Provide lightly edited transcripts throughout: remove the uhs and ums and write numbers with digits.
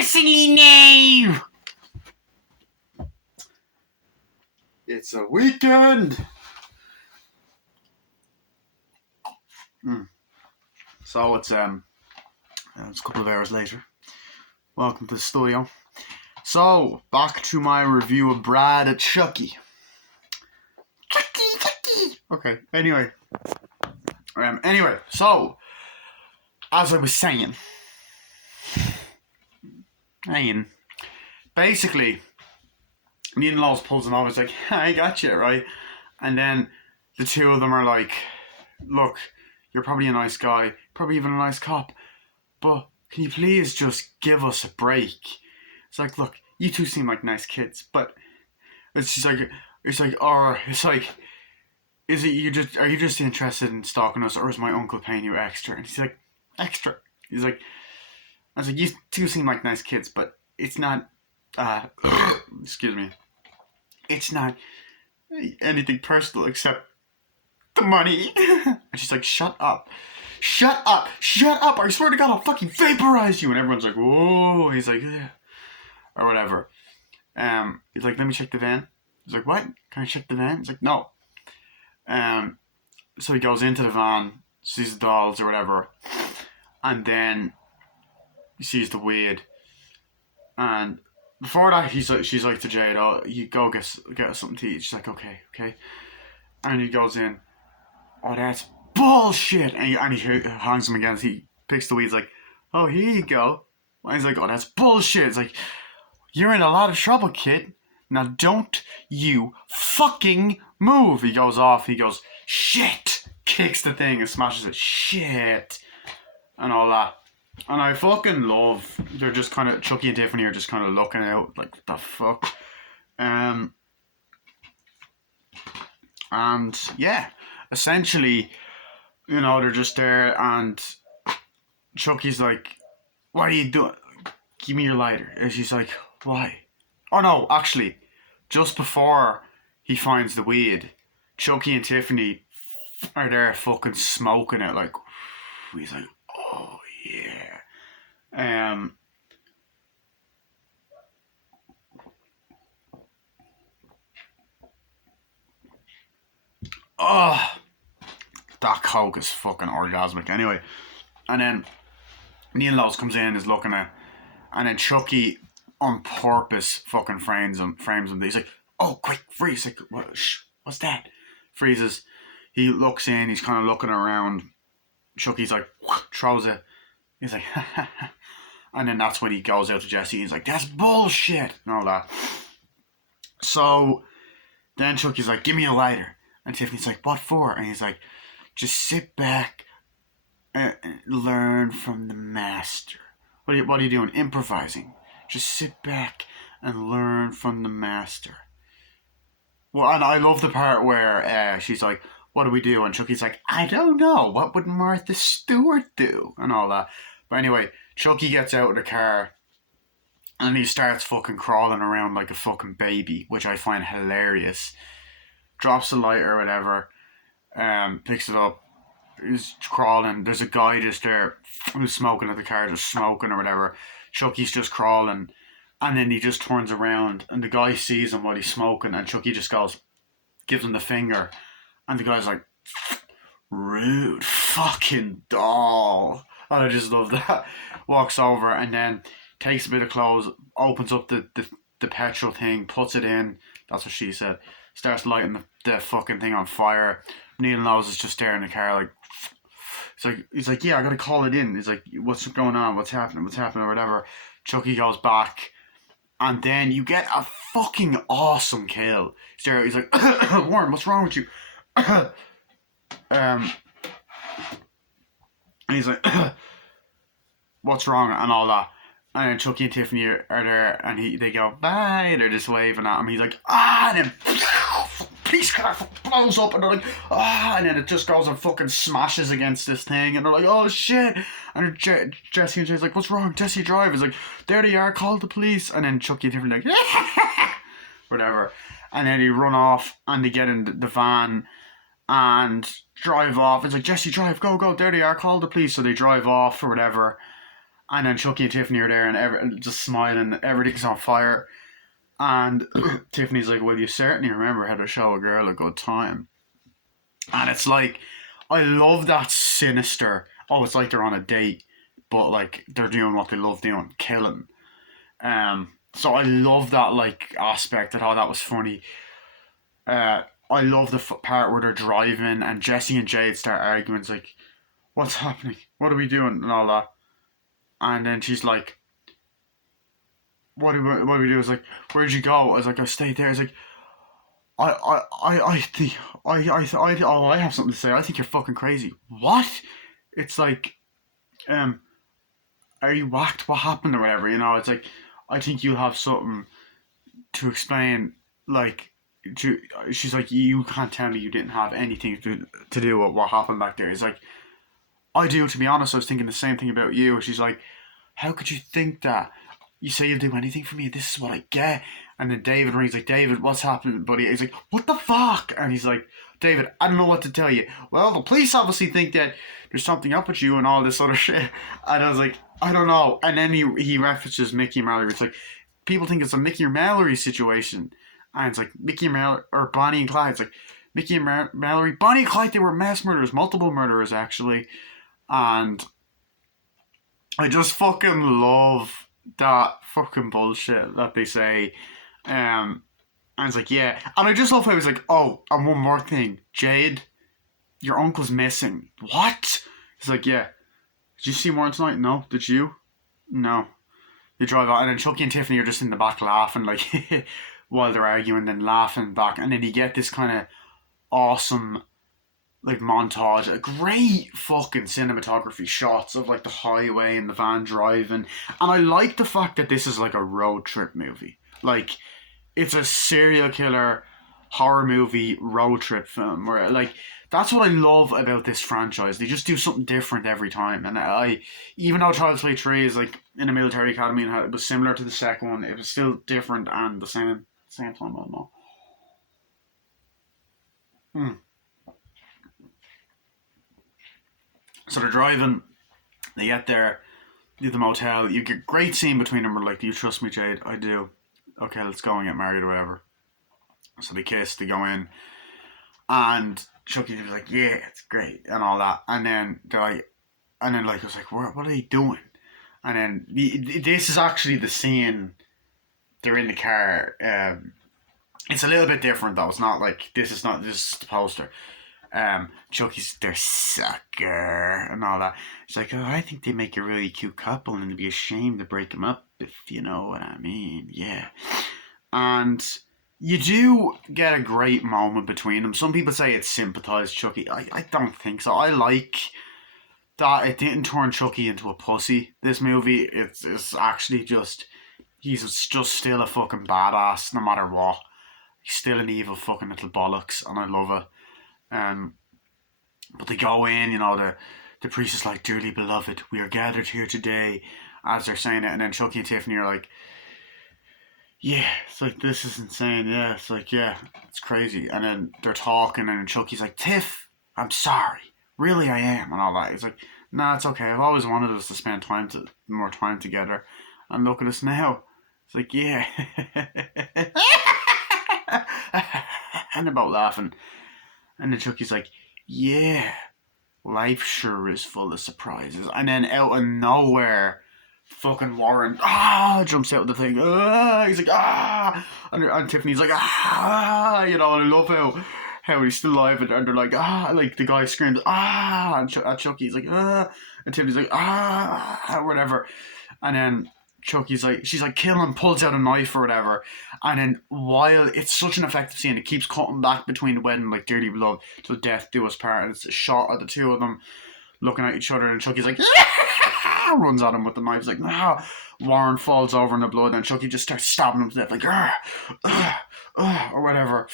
embarrassingly new. It's a weekend. So it's a couple of hours later. Welcome to the studio. So back to my review of Brad at Chucky. Chucky. Okay. Anyway, so as I was saying, basically, me and Laws pulls him over. It's like, I got you, right? And then the two of them are like, look, you're probably a nice guy, probably even a nice cop, but can you please just give us a break? It's like, look, you two seem like nice kids, but it's just like, are you just interested in stalking us, or is my uncle paying you extra? And he's like, extra. He's like, I was like, you two seem like nice kids, but it's not, excuse me, it's not anything personal except the money. And she's like, shut up, I swear to God, I'll fucking vaporize you. And everyone's like, whoa. He's like, yeah. Or whatever. He's like, let me check the van. He's like, what? Can I check the van? He's like, no. So he goes into the van, sees the dolls or whatever, and then he sees the weed. And before that, she's like to Jade, oh, you go get us something to eat. She's like, okay. And he goes in, oh, that's bullshit. And he hangs him again. He picks the weed. He's like, oh, here you go. And he's like, oh, that's bullshit. It's like, you're in a lot of trouble, kid. Now don't you fucking move. He goes off. He goes, shit. Kicks the thing and smashes it. Shit. And all that. And I fucking love, they're just kind of, Chucky and Tiffany are just kind of looking out like, the fuck. And yeah, essentially, you know, they're just there and Chucky's like, what are you doing? Give me your lighter. And she's like, why? Oh no, actually, just before he finds the weed, Chucky and Tiffany are there fucking smoking it. Like, he's like, oh yeah. Oh, that coke is fucking orgasmic. Anyway, and then Neil Laws comes in, is looking at, and then Chucky on purpose fucking frames him. He's like, oh, quick, freeze. Like, what's that? Freezes. He looks in, he's kind of looking around. Chucky's like, throws it. He's like, and then that's when he goes out to Jesse. He's like, that's bullshit, and all that. So then Chucky's like, give me a lighter. And Tiffany's like, what for? And he's like, just sit back and learn from the master. What are you doing? Improvising. Just sit back and learn from the master. Well, and I love the part where she's like, what do we do? And Chucky's like, I don't know. What would Martha Stewart do? And all that. But anyway, Chucky gets out of the car and he starts fucking crawling around like a fucking baby, which I find hilarious. Drops the lighter or whatever, picks it up, is crawling. There's a guy just there who's smoking at the car, just smoking or whatever. Chucky's just crawling, and then he just turns around, and the guy sees him while he's smoking, and Chucky just gives him the finger, and the guy's like, rude fucking doll. And I just love that. Walks over, and then takes a bit of clothes, opens up the petrol thing, puts it in, that's what she said, starts lighting the fucking thing on fire. Neil Laws is just there in the car like, he's like, yeah, I gotta call it in. He's like, what's going on? What's happening? Or whatever. Chucky goes back, and then you get a fucking awesome kill. He's there. He's like, Warren, what's wrong with you? And he's like, what's wrong? And all that. And then Chucky and Tiffany are there, and they go, bye, and they're just waving at him. He's like, and then police car blows up, and they're like, and then it just goes and fucking smashes against this thing, and they're like, oh shit. And Jesse and Jay's like, what's wrong? Jesse drive. He's like, there they are, call the police. And then Chucky and Tiffany like, whatever. And then they run off, and they get in the van and drive off. It's like, Jesse, drive, go, there they are, call the police. So they drive off or whatever. And then Chucky and Tiffany are there and just smiling. Everything's on fire. And Tiffany's like, well, you certainly remember how to show a girl a good time. And it's like, I love that sinister, oh, it's like they're on a date, but like they're doing what they love doing, killing. So I love that like aspect. I thought that was funny. I love the part where they're driving and Jesse and Jade start arguing. It's like, what's happening? What are we doing? And all that. And then she's like, what do we do? It's like, where'd you go? I was like, I stayed there. It's like, I think, oh, I have something to say. I think you're fucking crazy. What? It's like, um, are you whacked? What happened or whatever? You know, it's like, I think you have something to explain. Like, she's like, you can't tell me you didn't have anything to do with what happened back there. It's like, I do, to be honest. I was thinking the same thing about you. She's like, how could you think that? You say you'll do anything for me. This is what I get. And then David rings like, David, what's happening, buddy? He's like, what the fuck? And he's like, David, I don't know what to tell you. Well, the police obviously think that there's something up with you and all this other shit. And I was like, I don't know. And then he references Mickey and Mallory. It's like, people think it's a Mickey and Mallory situation. And it's like, Mickey and Mallory, or Bonnie and Clyde. It's like, Mickey and Mallory, Bonnie and Clyde, they were mass murderers, multiple murderers, actually. And I just fucking love that fucking bullshit that they say. And it's like, yeah. And I just love how he's like, oh, and one more thing. Jade, your uncle's missing. What? He's like, yeah. Did you see Warren tonight? No. Did you? No. They drive out, and then Chucky and Tiffany are just in the back laughing, like, while they're arguing, then laughing back. And then you get this kind of awesome, like, montage. A great fucking cinematography shots of, like, the highway and the van driving. And I like the fact that this is, like, a road trip movie. Like, it's a serial killer horror movie road trip film where, like, that's what I love about this franchise. They just do something different every time. And I even though Child's Play 3 is like in a military academy and it was similar to the second one, it was still different and the same time. I don't know. So they're driving, they get there, leave the motel, you get a great scene between them where like, do you trust me, Jade? I do. Okay, let's go and get married or whatever. So they kiss, they go in, and Chucky was like, yeah, it's great, and all that. And then they're like, I was like, what are they doing? And then this is actually the scene. They're in the car. It's a little bit different though. It's not like this is the poster. Chucky's their sucker and all that. It's like, oh, I think they make a really cute couple, and it'd be a shame to break them up, if you know what I mean. Yeah, and you do get a great moment between them. Some people say it sympathised Chucky. I don't think so. I like that it didn't turn Chucky into a pussy. This movie, it's actually just, he's just still a fucking badass no matter what. He's still an evil fucking little bollocks, and I love it. But they go in, you know, the priest is like, dearly beloved, we are gathered here today, as they're saying it, and then Chucky and Tiffany are like, yeah, it's like, this is insane, yeah, it's like, yeah, it's crazy, and then they're talking, and then Chucky's like, Tiff, I'm sorry, really I am, and all that. It's like, nah, it's okay, I've always wanted us to spend more time together, and look at us now. It's like, yeah. And they're both laughing, and then Chucky's like, yeah, life sure is full of surprises. And then out of nowhere, fucking Warren jumps out of the thing. He's like, and Tiffany's like, you know. And I love how he's still alive, and they're like, like the guy screams, and Chucky's like, and Tiffany's like, or whatever. And then Chucky's like, she's like, kill him, pulls out a knife or whatever. And then while it's such an effective scene, it keeps cutting back between the wedding, like, dearly beloved, till death do us part. And it's a shot of the two of them looking at each other, and Chucky's like, runs at him with the knife. He's like, no. Warren falls over in the blood, and Chucky just starts stabbing him to death, like, or whatever,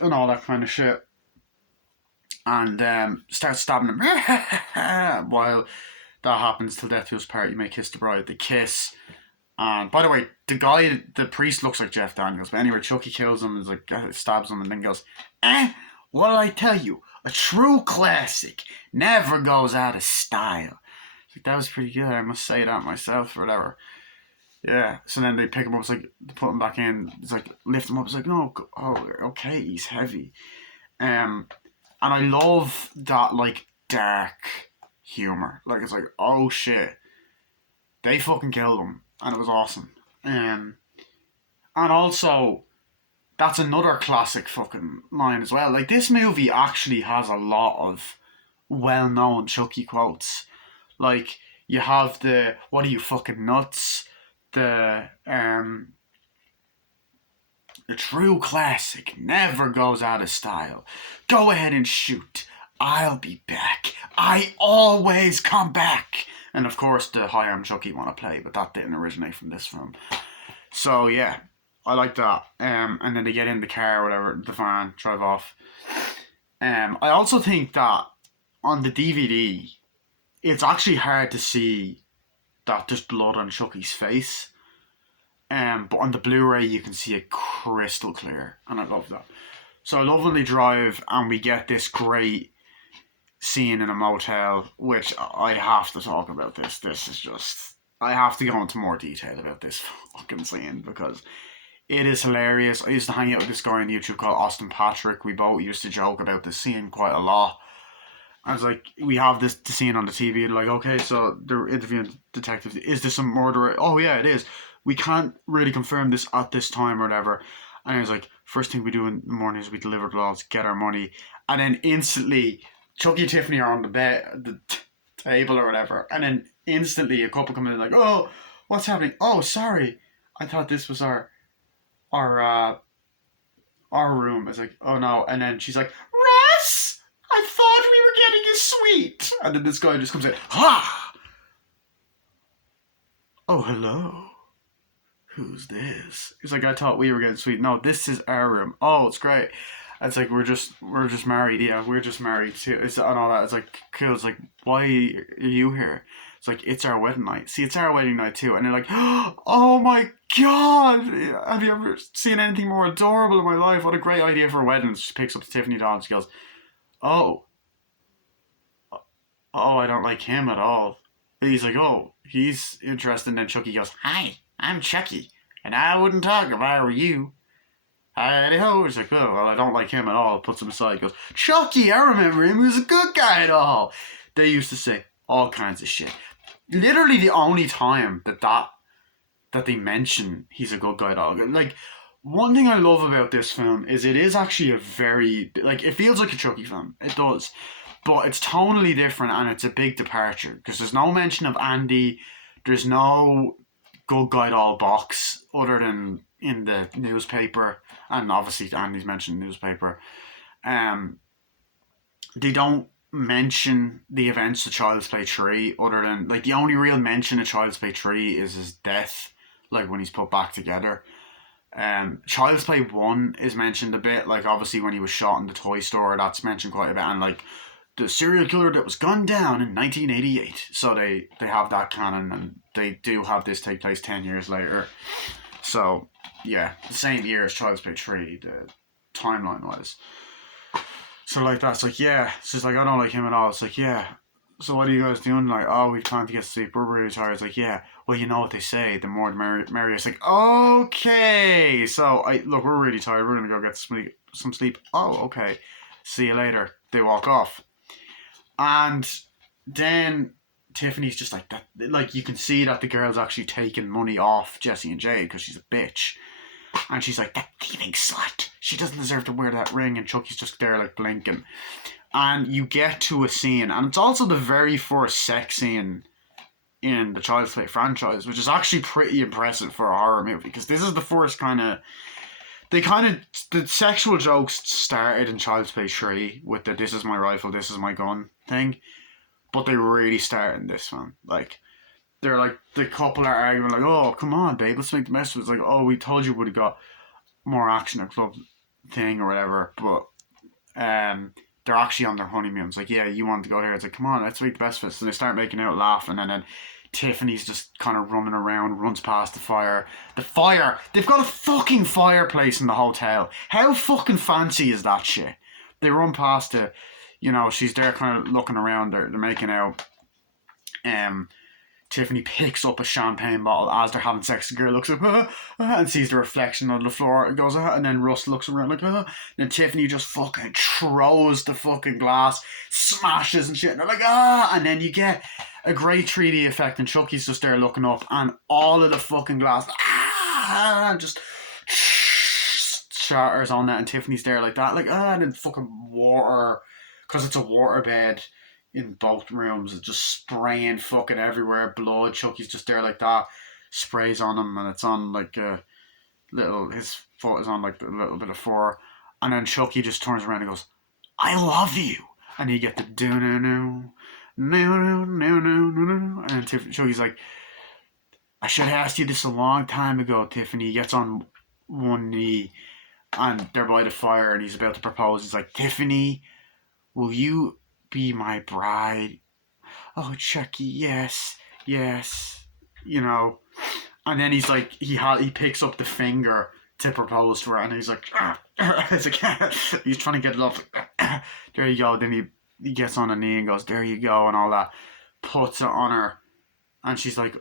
and all that kind of shit. And starts stabbing him while that happens till death do us part. You may kiss the bride. They kiss. And by the way, the priest looks like Jeff Daniels. But anyway, Chucky kills him and is like, stabs him, and then goes, what did I tell you? A true classic never goes out of style. It's like, that was pretty good. I must say that myself or whatever. Yeah. So then they pick him up. It's like they put him back in. It's like lift him up. It's like no. Oh, okay. He's heavy. And I love that like dark humor. Like it's like oh shit, they fucking killed him, and it was awesome. And also that's another classic fucking line as well. Like this movie actually has a lot of well-known Chucky quotes. Like you have the "What are you fucking nuts?" The true classic never goes out of style. Go ahead and shoot. I'll be back. I always come back. And of course, the Hi, I'm Chucky want to play, but that didn't originate from this film. So yeah, I like that. And then they get in the car, whatever, the van, drive off. I also think that on the DVD, it's actually hard to see that there's blood on Chucky's face. But on the Blu-ray you can see it crystal clear, and I love that. So I love when they drive and we get this great scene in a motel, which I have to talk about this. This is just I have to go into more detail about this fucking scene because it is hilarious. I used to hang out with this guy on YouTube called Austin Patrick. We both used to joke about this scene quite a lot. I was like, we have this scene on the TV, like, okay, so they're interviewing detectives. Is this a murderer? Oh yeah, it is. We can't really confirm this at this time or whatever. And I was like, first thing we do in the morning is we deliver blogs, get our money. And then instantly, Chucky and Tiffany are on the bed, the table or whatever. And then instantly a couple come in like, oh, what's happening? Oh, sorry. I thought this was our, uh, our room. I was like, oh no. And then she's like, Russ, I thought we were getting a suite. And then this guy just comes in, ha! Oh, hello. Who's this? He's like, I thought we were getting sweet. No, this is our room. Oh, it's great. It's like we're just married. Yeah, we're just married too. It's and all that. It's like cool. It's like why are you here? It's like it's our wedding night. See, it's our wedding night too. And they're like, oh my god, have you ever seen anything more adorable in my life? What a great idea for a wedding. She picks up the Tiffany doll and she goes, oh, I don't like him at all. And he's like, oh, he's interested. And then Chucky goes, hi, I'm Chucky, and I wouldn't talk if I were you. Howdy ho. He's like, oh, well, I don't like him at all. Puts him aside. Goes, Chucky, I remember him. He was a good guy at all. They used to say all kinds of shit. Literally the only time that they mention he's a good guy at all. Like, one thing I love about this film is it is actually a very, like, it feels like a Chucky film. It does. But it's tonally different and it's a big departure because there's no mention of Andy. There's no good guy doll box other than in the newspaper, and obviously Andy's mentioned in the newspaper. They don't mention the events of Child's Play 3 other than like the only real mention of Child's Play 3 is his death, like when he's put back together. Child's Play 1 is mentioned a bit, like obviously when he was shot in the toy store, that's mentioned quite a bit, and like the serial killer that was gunned down in 1988. So they have that canon, and they do have this take place 10 years later. So yeah, the same year as Child's Play 3, the timeline was. So like that's like, yeah, it's just like, I don't like him at all. It's like, yeah, so what are you guys doing? Like, oh, we plan to get sleep, we're really tired. It's like, yeah, well, you know what they say, the more the merrier. It's like, okay, so look, we're really tired, we're gonna go get some sleep. Oh, okay, see you later. They walk off. And then Tiffany's just like that. Like you can see that the girl's actually taking money off Jesse and Jade because she's a bitch, and she's like, that thieving slut. She doesn't deserve to wear that ring. And Chucky's just there like blinking. And you get to a scene, and it's also the very first sex scene in the Child's Play franchise, which is actually pretty impressive for a horror movie because this is the first the sexual jokes started in Child's Play 3 with the this is my rifle, this is my gun thing, but they really start in this one. Like, they're like, the couple are arguing like, oh, come on, babe, let's make the mess. It's like, oh, we told you we would have got more action or club thing or whatever, but they're actually on their honeymoon. It's like, yeah, you wanted to go there. It's like, come on, let's make the best of it. So they start making out, laughing, and then Tiffany's just kind of running around, runs past the fire. The fire! They've got a fucking fireplace in the hotel. How fucking fancy is that shit? They run past it, you know, she's there kind of looking around, they're making out. Um, Tiffany picks up a champagne bottle as they're having sex. The girl looks up and sees the reflection on the floor and goes, and then Russ looks around like, then Tiffany just fucking throws the fucking glass, smashes and shit, and they're like, and then you get a great 3D effect, and Chucky's just there looking up, and all of the fucking glass, just shatters on that, and Tiffany's there like that, like, and then fucking water, because it's a water bed in both rooms. It's just spraying fucking everywhere. Blood. Chucky's just there like that. Sprays on him, and it's on like a little. His foot is on like a little bit of fur, and then Chucky just turns around and goes, "I love you," and you get the do no no no no no no no, and Chucky's like, "I should have asked you this a long time ago, Tiffany." He gets on one knee, and they're by the fire, and he's about to propose. He's like, "Tiffany, will you be my bride?" "Oh, Chucky, yes, yes," you know. And then he's like, he picks up the finger to propose to her, and he's like, it's like he's trying to get it off. There you go. Then he gets on a knee and goes, "There you go," and all that. Puts it on her, and she's like,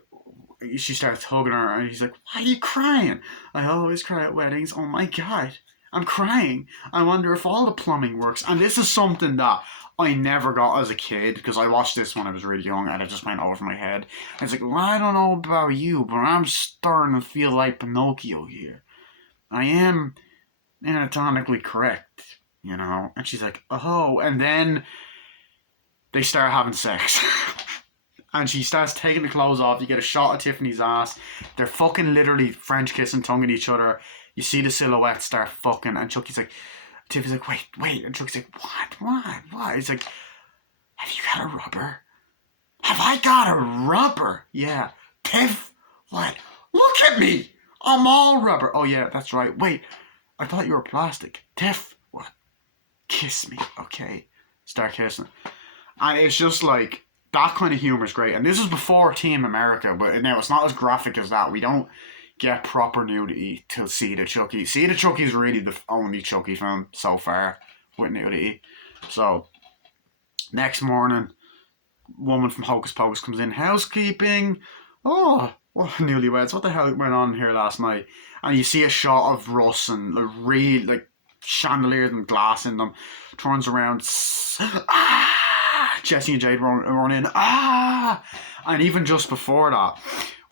she starts hugging her, and he's like, "Why are you crying?" "I always cry at weddings." "Oh my god, I'm crying. I wonder if all the plumbing works." And this is something that I never got as a kid, because I watched this when I was really young and it just went over my head. And it's like, well, I don't know about you, but I'm starting to feel like Pinocchio here. I am anatomically correct, you know? And she's like, "Oh," and then they start having sex. And she starts taking the clothes off. You get a shot of Tiffany's ass. They're fucking literally French kissing, tonguing each other. You see the silhouettes start fucking, and Chucky's like, Tiffany's like, wait, and Chucky's like, what? He's like, "Have you got a rubber?" "Have I got a rubber?" "Yeah." "Tiff, what?" "Look at me, I'm all rubber." "Oh yeah, that's right. Wait, I thought you were plastic." "Tiff, what?" "Kiss me, okay?" Start kissing. And it's just like, that kind of humor is great. And this is before Team America, but now it's not as graphic as that. We don't get proper nudity till See the Chucky. See the Chucky is really the only Chucky film so far with nudity. So, next morning, woman from Hocus Pocus comes in. "Housekeeping." "Oh, what newlyweds? What the hell went on here last night?" And you see a shot of Russ and a real, like, chandeliers and glass in them. Turns around. Jesse and Jade run in. And even just before that,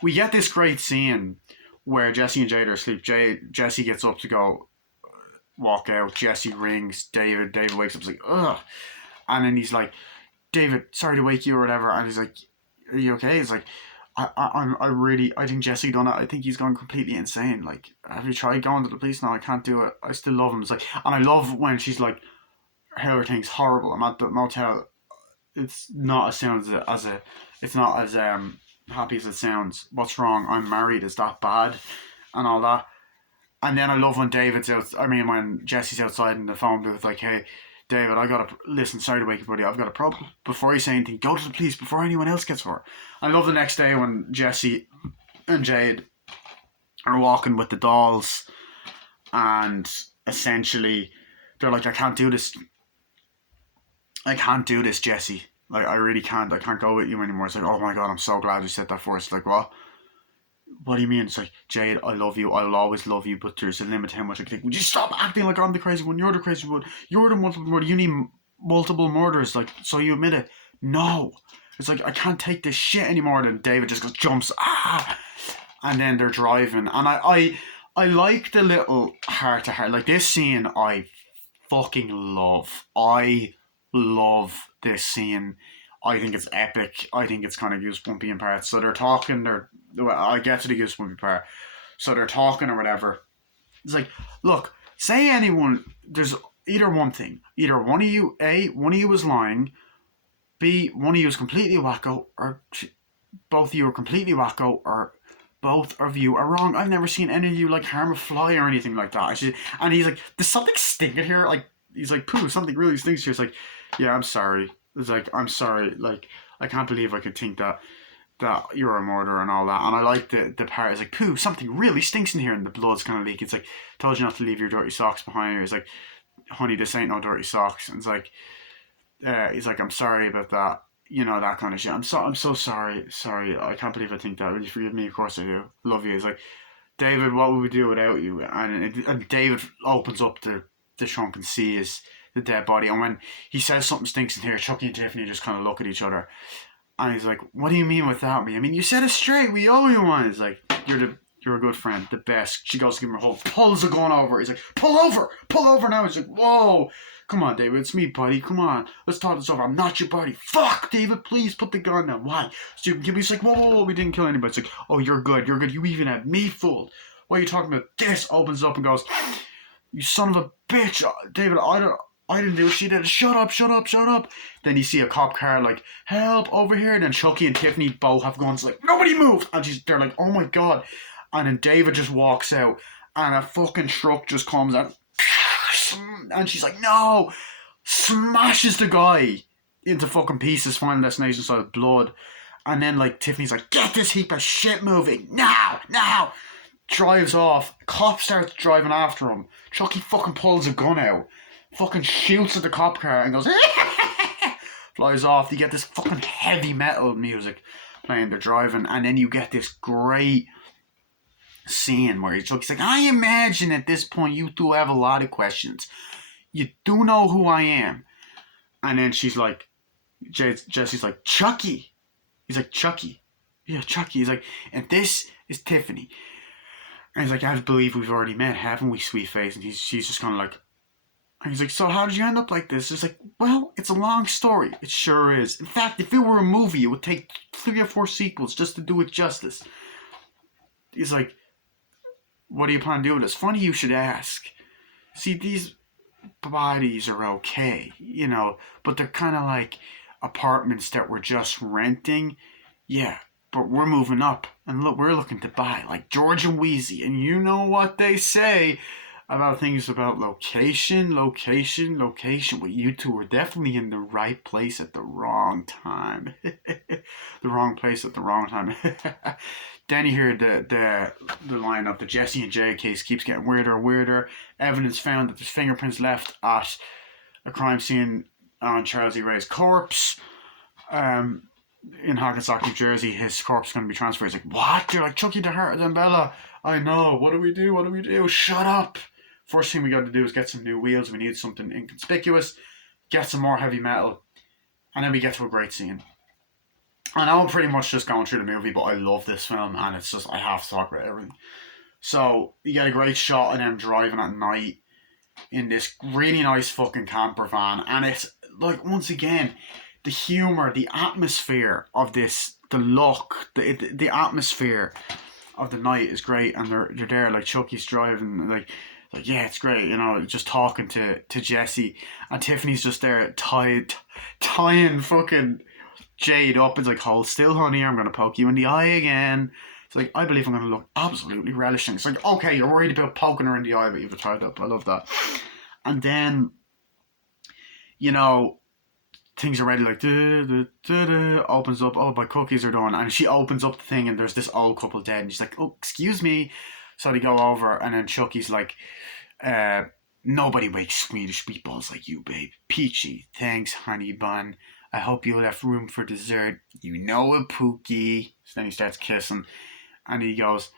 we get this great scene where Jesse and Jade are asleep. Jesse gets up to go walk out. Jesse rings David. David wakes up. He's like, ugh. And then he's like, "David, sorry to wake you," or whatever. And he's like, "Are you okay?" He's like, I think Jesse done it. I think he's gone completely insane. Like, have you tried going to the police?" "No, I can't do it. I still love him." It's like, and I love when she's like, everything's horrible. I'm at the motel. It's not as sounds as a. It's not as happy as it sounds. What's wrong? I'm married. Is that bad? And all that. And then I love when when Jesse's outside in the phone booth, like, "Hey, David, I gotta listen. Sorry to wake you, buddy. I've got a problem. Before you say anything, go to the police before anyone else gets hurt." I love the next day when Jesse and Jade are walking with the dolls, and essentially they're like, "I can't do this. I can't do this, Jesse. Like, I really can't. I can't go with you anymore." It's like, "Oh my god, I'm so glad you said that for us." Like, what? "What do you mean?" It's like, "Jade, I love you. I'll always love you, but there's a limit to how much I can take. Would you stop acting like I'm the crazy one? You're the crazy one. You're the multiple murder. You need multiple murders. Like, so you admit it." "No." It's like, "I can't take this shit anymore." Then David just goes, jumps, and then they're driving, and I like the little heart to heart. Like, this scene, I fucking love. I love this scene. I think it's epic. I think it's kind of goosebumpy in parts. So they're talking. I get to the goosebumpy part. So they're talking or whatever. It's like, look, say anyone. There's either one thing. Either one of you, one of you is lying. B, one of you is completely wacko, or both of you are completely wacko, or both of you are wrong. I've never seen any of you like harm a fly or anything like that. And he's like, "Does something stink in here?" Like, he's like, "Pooh, something really stinks here." It's like, "Yeah, I'm sorry." It's like, "I'm sorry. Like, I can't believe I could think that you're a murderer and all that." And I like the part. It's like, "Pooh, something really stinks in here," and the blood's kind of leaking. It's like, "Told you not to leave your dirty socks behind you." It's like, "Honey, this ain't no dirty socks." And it's like, he's like, "I'm sorry about that." you know, that kind of shit. I'm so sorry. Sorry. I can't believe I think that. Will you forgive me? Of course I do. Love you. He's like, David, what would we do without you? And David opens up the trunk and sees the dead body. And when he says something stinks in here, Chucky and Tiffany just kind of look at each other. And he's like, what do you mean without me? I mean, you said it straight. We owe you one. He's like, you're a good friend, the best. She goes to give him a hug, pulls the gun over. He's like, pull over now. He's like, whoa. Come on, David, it's me, buddy. Come on, let's talk this over. I'm not your buddy. Fuck, David, please put the gun down. Why? So he's like, whoa, we didn't kill anybody. It's like, oh, you're good. You even had me fooled. What are you talking about? This opens up and goes, you son of a bitch, David, I didn't do it. She did it. Shut up. Then you see a cop car like, help, over here. And then Chucky and Tiffany both have guns like, nobody move. And they're like, oh my God. And then David just walks out and a fucking truck just comes out. And she's like, no. Smashes the guy into fucking pieces. Final Destination style blood. And then like Tiffany's like, get this heap of shit moving. Now. Drives off. Cop starts driving after him. Chucky fucking pulls a gun out. Fucking shoots at the cop car and goes, flies off. You get this fucking heavy metal music playing. They're driving. And then you get this great scene where Chucky's like, I imagine at this point you two have a lot of questions. You do know who I am. And then she's like, Jesse's like, Chucky. He's like, Chucky. Yeah, Chucky. He's like, and this is Tiffany. And he's like, I believe we've already met, haven't we, sweet face? And she's just kind of like, and he's like, so how did you end up like this? It's like, well, it's a long story. It sure is. In fact, if it were a movie, it would take 3 or 4 sequels just to do it justice. He's like, what do you plan to do with this? Funny you should ask. See, these bodies are okay, you know, but they're kind of like apartments that we're just renting. Yeah, but we're moving up, and look, we're looking to buy, like George and Wheezy, and you know what they say about things about location. Well, you two were definitely in the right place at the wrong time. The wrong place at the wrong time. Then you hear the line of the Jesse and Jay case keeps getting weirder and weirder. Evidence found that there's fingerprints left at a crime scene on Charles E. Ray's corpse. In Hackensack, New Jersey, his corpse is going to be transferred. He's like, what? They're like, Chucky the Heart than Bella. I know. What do we do? Shut up. First thing we got to do is get some new wheels. We need something inconspicuous. Get some more heavy metal. And then we get to a great scene. And I'm pretty much just going through the movie, but I love this film, and it's just, I have to talk about everything. So, you get a great shot of them driving at night in this really nice fucking camper van, and it's, like, once again, the humour, the atmosphere of this, the look, the atmosphere of the night is great, and they're there, like, Chucky's driving, like, yeah, it's great, you know, just talking to Jesse, and Tiffany's just there tying fucking Jade up. It's like, hold still, honey, I'm going to poke you in the eye again. It's like, I believe I'm going to look absolutely relishing. It's like, okay, you're worried about poking her in the eye, but you've tied up. I love that. And then, you know, things are ready, like, opens up, oh, my cookies are done. And she opens up the thing, and there's this old couple dead. And she's like, oh, excuse me. So they go over, and then Chucky's like, nobody makes Swedish meatballs like you, babe. Peachy. Thanks, honey bun. I hope you left room for dessert. You know it, Pookie. So then he starts kissing. And he goes,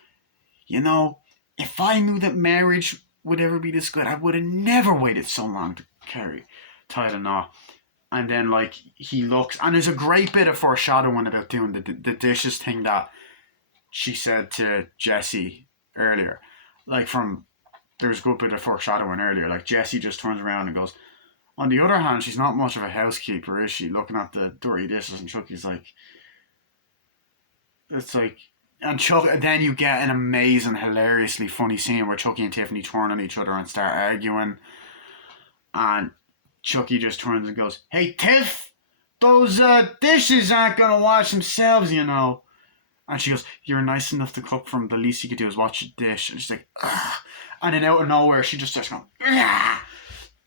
you know, if I knew that marriage would ever be this good, I would have never waited so long to tie the knot. And then, like, he looks, and there's a great bit of foreshadowing about doing the dishes thing that she said to Jesse earlier. Like, there's a good bit of foreshadowing earlier. Like, Jesse just turns around and goes, on the other hand, she's not much of a housekeeper, is she? Looking at the dirty dishes, and Chucky's like, it's like, and then you get an amazing, hilariously funny scene where Chucky and Tiffany turn on each other and start arguing, and Chucky just turns and goes, hey, Tiff, those dishes aren't going to wash themselves, you know. And she goes, you're nice enough to cook from, the least you could do is watch a dish. And she's like, ugh. And then out of nowhere, she just starts going, ugh.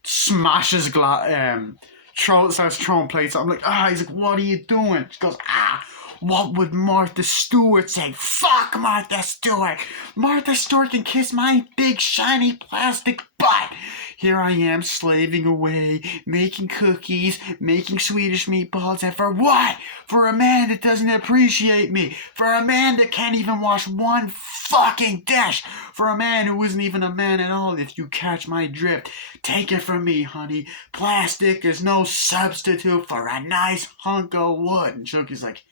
Smashes starts throwing plates. I'm like, he's like, what are you doing? She goes, what would Martha Stewart say? Fuck Martha Stewart. Martha Stewart can kiss my big shiny plastic butt. Here I am slaving away, making cookies, making Swedish meatballs, and for what? For a man that doesn't appreciate me. For a man that can't even wash one fucking dish. For a man who isn't even a man at all, if you catch my drift. Take it from me, honey. Plastic is no substitute for a nice hunk of wood. And Chucky's like,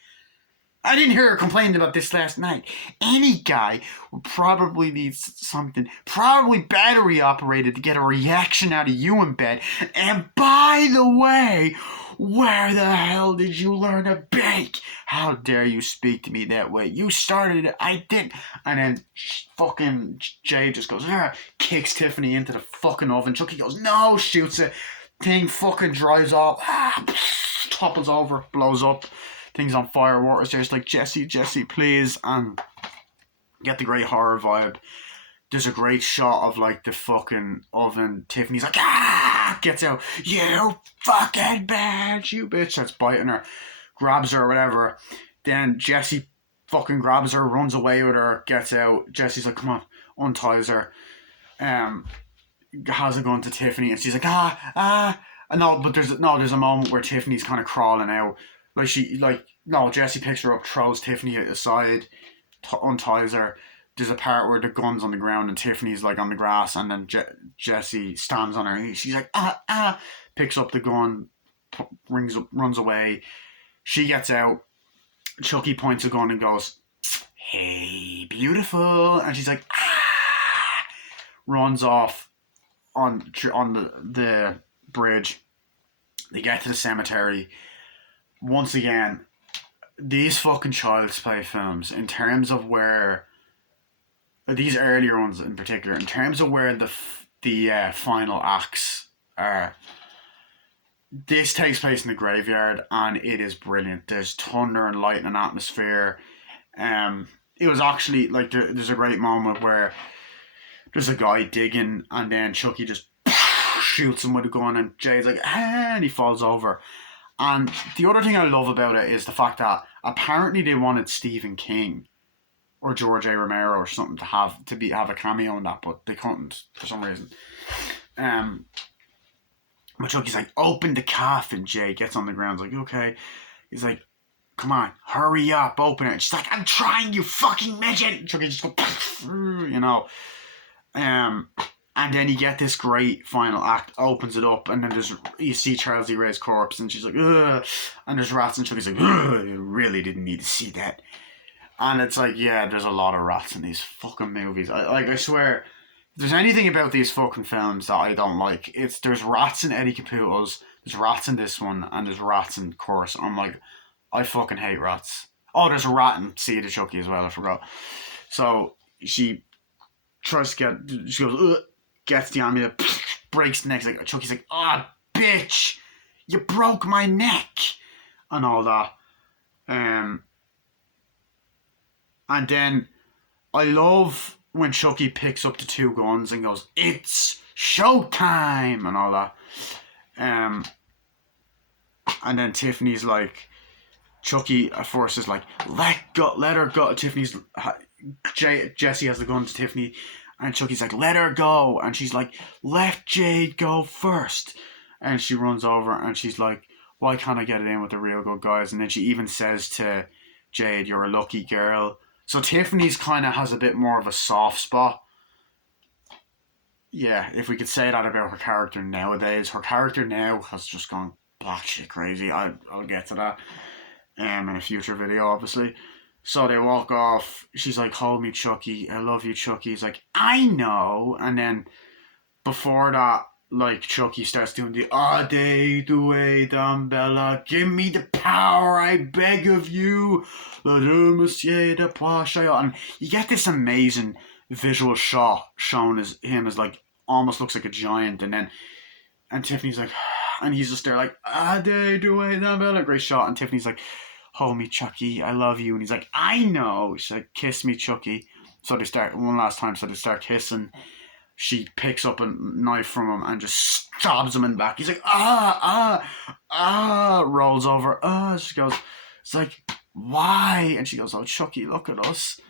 I didn't hear her complaining about this last night. Any guy would probably need something, probably battery operated, to get a reaction out of you in bed. And by the way, where the hell did you learn to bake? How dare you speak to me that way? You started it, I didn't. And then fucking Jay just goes, kicks Tiffany into the fucking oven. Chucky goes, no, shoots it. Thing fucking dries off, topples over, blows up. Things on fire, water's just like, Jesse, please, and get the great horror vibe. There's a great shot of like the fucking oven. Tiffany's like, gets out, you fucking bitch, you bitch, that's biting her, grabs her or whatever. Then Jesse fucking grabs her, runs away with her, gets out. Jesse's like, come on, unties her, has a gun to Tiffany, and she's like, no, but there's a moment where Tiffany's kind of crawling out. Jesse picks her up, throws Tiffany aside, unties her. There's a part where the gun's on the ground and Tiffany's like on the grass, and then Jesse stands on her. She's like, picks up the gun, runs away. She gets out. Chucky points a gun and goes, hey, beautiful. And she's like, runs off on the bridge. They get to the cemetery. Once again, these fucking Child's Play films, in terms of where, these earlier ones in particular, in terms of where the final acts are, this takes place in the graveyard and it is brilliant. There's thunder and light and atmosphere. It was actually, like, there's a great moment where there's a guy digging and then Chucky just shoots him with a gun and Jay's like, and he falls over. And the other thing I love about it is the fact that apparently they wanted Stephen King or George A. Romero or something to have a cameo in that, but they couldn't for some reason. But Chucky's like, open the coffin. Jay gets on the ground, he's like, okay. He's like, come on, hurry up, open it. She's like, I'm trying, you fucking midget. Chucky just goes, you know. And then you get this great final act, opens it up, and then you see Charles D. Ray's corpse, and she's like, ugh, and there's rats, and Chucky's like, ugh, you really didn't need to see that. And it's like, yeah, there's a lot of rats in these fucking movies. I swear, if there's anything about these fucking films that I don't like, there's rats in Eddie Caputo's, there's rats in this one, and there's rats in Course. I'm like, I fucking hate rats. Oh, there's a rat in Seed of Chucky as well, I forgot. So, she tries to she goes, ugh, gets the amulet, breaks the neck. Like, Chucky's like, bitch, you broke my neck, and all that. And then I love when Chucky picks up the two guns and goes, it's showtime, and all that. And then Tiffany's like, Chucky at first is like, let her go. Jesse has the gun to Tiffany. And Chucky's like, let her go. And she's like, let Jade go first. And she runs over and she's like, why can't I get it in with the real good guys? And then she even says to Jade, you're a lucky girl. So Tiffany's kind of has a bit more of a soft spot. Yeah, if we could say that about her character nowadays. Her character now has just gone black shit crazy. I'll get to that in a future video, obviously. So they walk off. She's like, hold me, Chucky. I love you, Chucky. He's like, I know. And then before that, like, Chucky starts doing the Ade Due Dambella. Give me the power, I beg of you. Monsieur de Poche. And you get this amazing visual shot shown as him as, like, almost looks like a giant. And Tiffany's like, and he's just there like, Ade Due Dambella. Great shot. And Tiffany's like, hold me, Chucky, I love you. And he's like, I know. She's like, kiss me, Chucky. So they start one last time. So they start kissing. She picks up a knife from him and just stabs him in the back. He's like, rolls over. She goes, it's like, why? And she goes, oh, Chucky, look at us.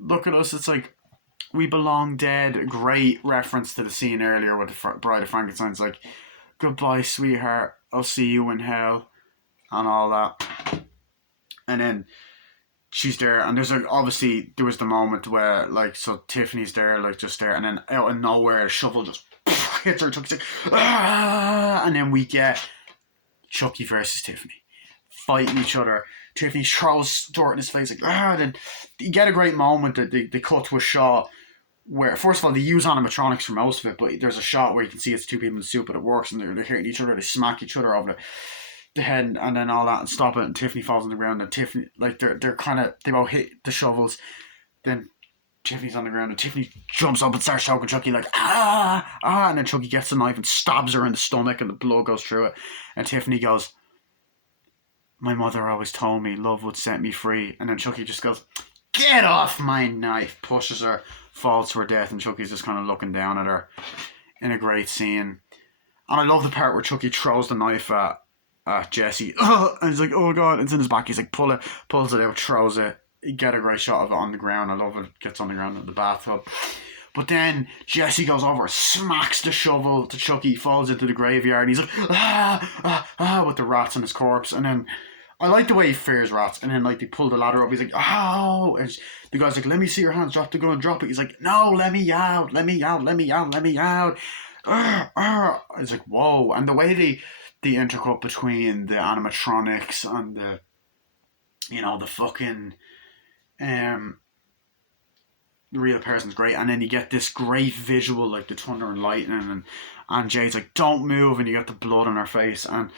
Look at us. It's like, We belong dead. Great reference to the scene earlier with the Bride of Frankenstein's like, goodbye, sweetheart. I'll see you in hell, and all that. And then she's there, and there's like obviously there was the moment where like so Tiffany's there, like just there, and then out of nowhere, a shovel just hits her. Chucky's like, ah! And then we get Chucky versus Tiffany fighting each other. Tiffany throws dirt in his face like, ah! And then you get a great moment that they cut to a shot where, first of all, they use animatronics for most of it, but there's a shot where you can see it's two people in the suit, but it works, and they're hitting each other, they smack each other over the head, and then all that, and stop it, and Tiffany falls on the ground, and Tiffany, like, they're kind of, they both hit the shovels, then Tiffany's on the ground, and Tiffany jumps up and starts choking Chucky, like, and then Chucky gets the knife and stabs her in the stomach, and the blood goes through it, and Tiffany goes, my mother always told me love would set me free, and then Chucky just goes, get off my knife, pushes her, falls to her death, and Chucky's just kind of looking down at her in a great scene. And I love the part where Chucky throws the knife at Jesse, and he's like, oh god, it's in his back. He's like, pulls it out, throws it. You get a great shot of it on the ground. I love it. Gets on the ground in the bathtub. But then Jesse goes over, smacks the shovel to Chucky, falls into the graveyard, and he's like, with the rats on his corpse. And then I like the way he fears rats. And then like they pull the ladder up, he's like, oh, and the guy's like, let me see your hands, drop the gun, drop it. He's like, no, let me out. It's like, whoa. And the way the intercut between the animatronics and the, you know, the fucking the real person's great. And then you get this great visual, like the thunder and lightning, and Jade's like, don't move, and you get the blood on her face, and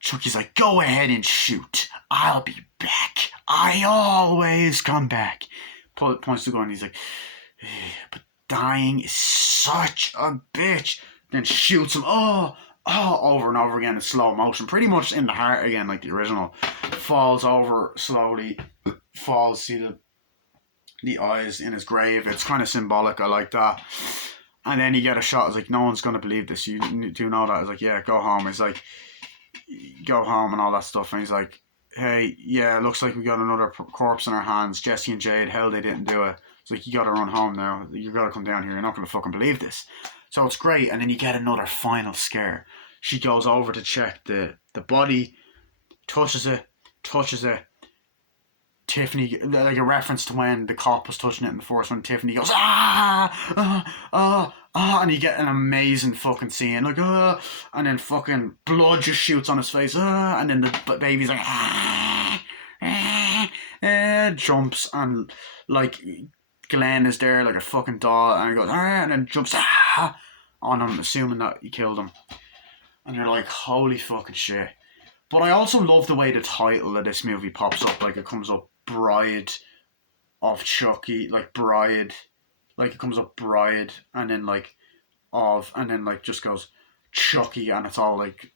Chucky's like, go ahead and shoot, I'll be back, I always come back. Points to the gun, and he's like, but dying is such a bitch. Then shoots him, over and over again in slow motion, pretty much in the heart again, like the original. Falls over slowly, falls, see the eyes in his grave. It's kind of symbolic. I like that. And then you get a shot. It's like, no one's gonna believe this. You do know that? It's like, yeah, go home. It's like, go home and all that stuff. And he's like, hey, yeah, it looks like we got another corpse in our hands. Jesse and Jade, hell, they didn't do it. It's like, you gotta run home now. You gotta come down here. You're not gonna fucking believe this. So it's great. And then you get another final scare. She goes over to check the body, touches it. Tiffany, like a reference to when the cop was touching it in the first one, Tiffany goes, and you get an amazing fucking scene, like, and then fucking blood just shoots on his face, and then the baby's like, jumps, and like Glenn is there like a fucking doll, and he goes, and then jumps on him, assuming that he killed him, and you're like, holy fucking shit. But I also love the way the title of this movie pops up, like it comes up Bride of Chucky, like Bride, like it comes up Bride, and then like of, and then like just goes Chucky, and it's all like